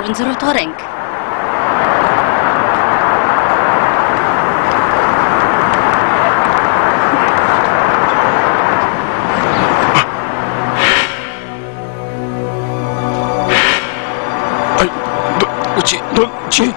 16 дугаар анги. Чи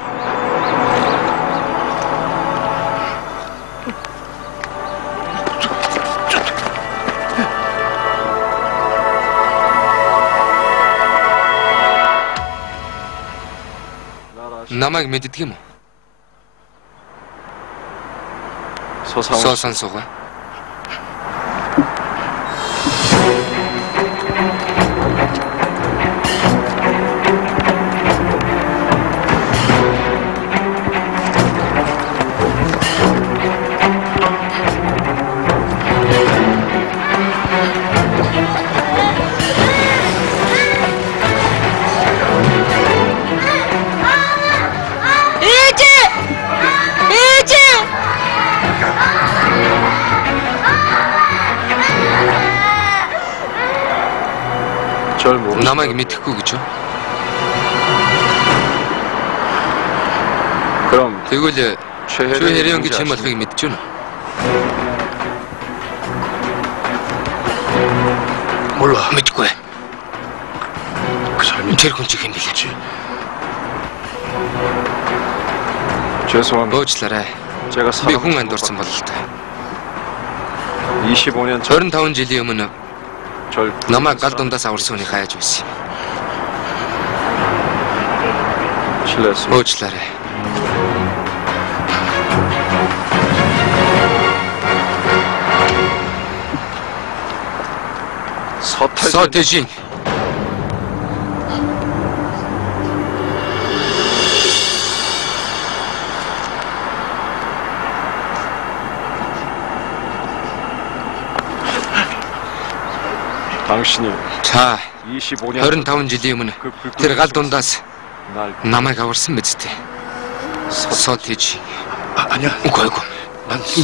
намайг мэддэг юм уу? Соосон суугаа. Намайг мэдэхгүй гэж юу? Тэгвэл Чөөрийн гэж юм болохыг мэдэж байна уу? Мэдгүй. Тэр хүн чи хэм бэлээ? Уучлаарай. Би хүн андуурсан бол л та. 25 жилийн өмнө намайг гал дундаас аварсан хүнийг хайж байсан. Уучлаарай. Сотежин. Та 25 жилийн өмнө тэр гал дундаас намайг аварсан биз дээ. Сотежин. Үгүй.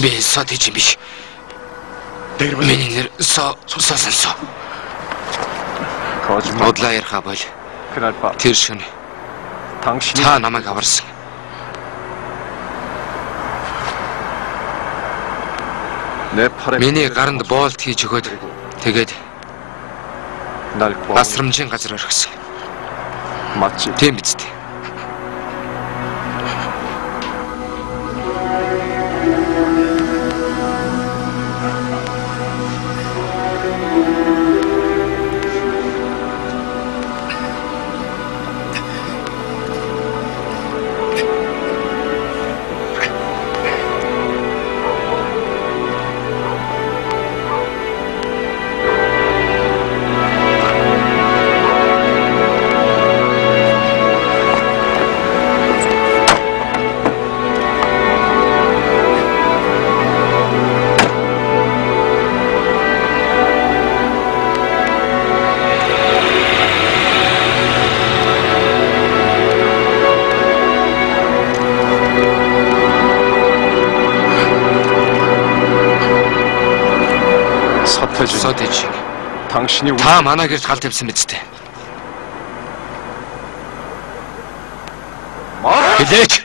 Би Сотежин биш. Миний нэр Сосонсо. Одлаа ярих бол тэр шөнө та намайг аварсан. Миний гаранд боолт хийж өгөөд тэгээд басрамжийн газар орхисон. Тийм биз дээ. Сотежин. Та манай гэрт гал тавьсан биз дээ. Хэлээч.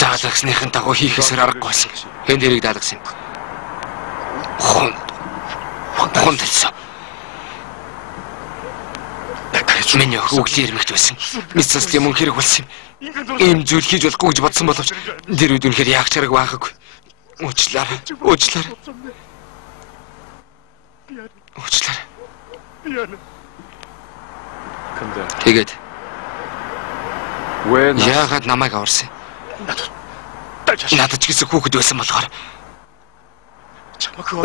Даалгасныхын дагуу хийхээсээр аргагүй байсан. Хэн дэрийг даалгасан юм? Хон талсан. Миний хүүхлээр мэгт байсан. Мисс юм хэрэг болсон юм. Ийм зүйл хийж болохгүй гэж бодсон боловч тэр үед үнэхээр яах чараг байхаггүй. Уучлаарай. Тэгээд яагаад намайг аварсан? Надад ч гэсэн хүүхэд байсан болохоор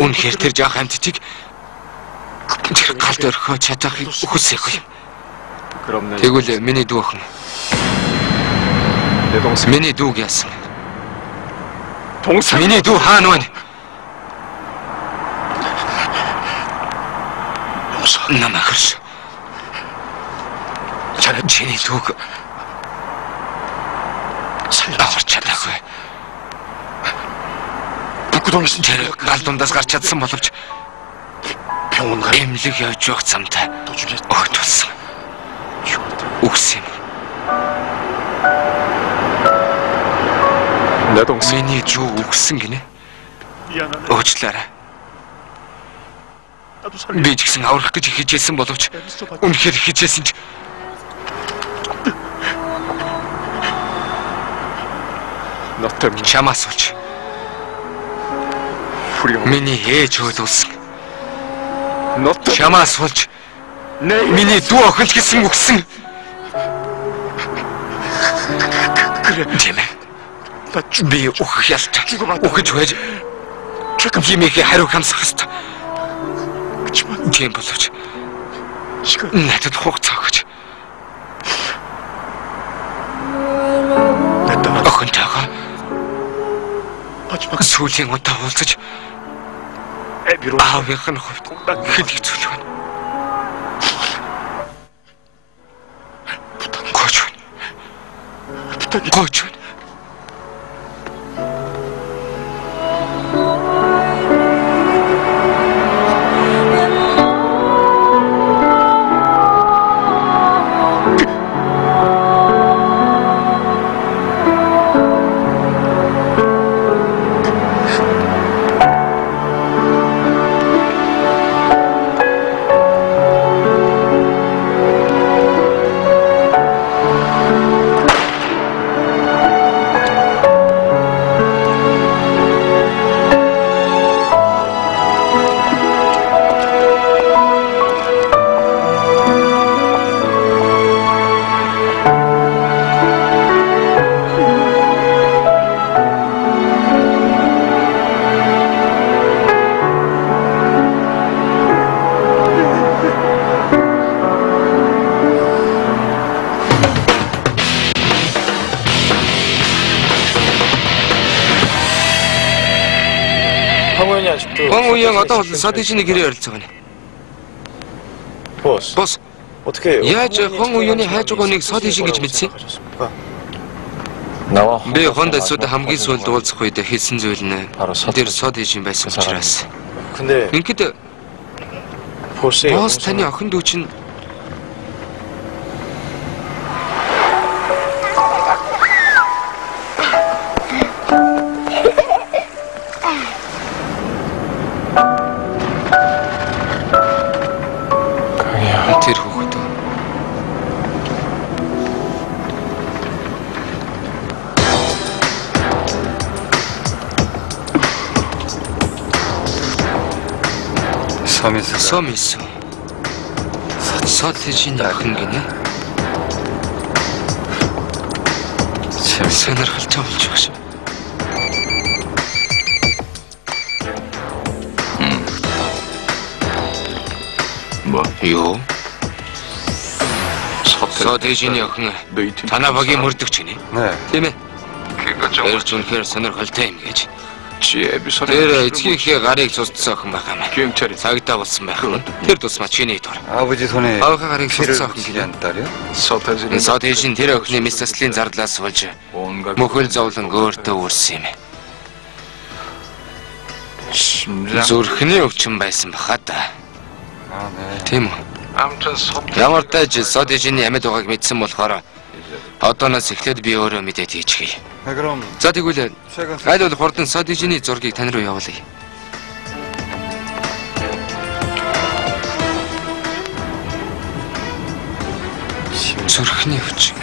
үнэхээр тэр жаах амьтдыг тэр галд орхиод чадахыг хүсээгүй. Тэгвэл миний дүү охин. Миний дүүг яасан? Миний дүү хаана байна? Намайг хөрш. чиний түүх аварч чадаагүй. Тэр гал дундаас гарч чадсан боловч эмнэлэг явж байх замд огт болсон. Үгс юм. Миний зүү үгсэн гинэ. Уучлаарай. Би ч гэсэн аврах гэж хичээсэн боловч үнэхээр хичээсэн ч чамаас болж миний ээж хөөлүүлсэн. Чамаас болж миний дүү охин ч гэсэн үгсэн. Тийм ээ. Би үхэх ялтай. Үхэж байж химийнхээ хариу хамсах ёстой. Тийм боловч надад хугацаа өгч. Охинтойгоо сүүлийн удаа уулзаж аавынх нь хувьд хэд хэцүү байна. Гойч байна. Хон уян одоо бол содижны гэрээ оролцоо байна. Босс. Яаж хон уяны хайж байгааг содиж гэж мэдсэн? Би хонд асуудал хамгийн сүүлд уулзах үед хэлсэн зүйл нь тэр содиж байсан учраас. Ингээд босс таны охин дүү чинь Сомис. Содижны охин гинэ. Сонирхолтой болж байгаа шүү. Юу? Содижны охин танаа багийн мөрдөгч гинэ. Тийм ээ. Тэрч үнэхээр сонирхолтой юм гэж. Тэр эцгийнхээ гарыг цуцсан охин байгаа юм. Цагдаа болсон байх нь. Тэр тусмаа чиний дор. Аавынхаа гарыг цуцсан охин гинэ. Содижн тэр охины мисцлийн зардлаас болж мөхөл зовлон өөртөө үрсэн юм. Зүрхний өвчин байсан баха да. Тийм үү? Ямар тааж содижны амьд байгааг мэдсэн болохоор одооноос эхлээд би өөрөө мэдээд хийчихье. За тэгвэл аль бол хурдан содижны зургийг тань руу явуулъя. Зүрхний өвчин.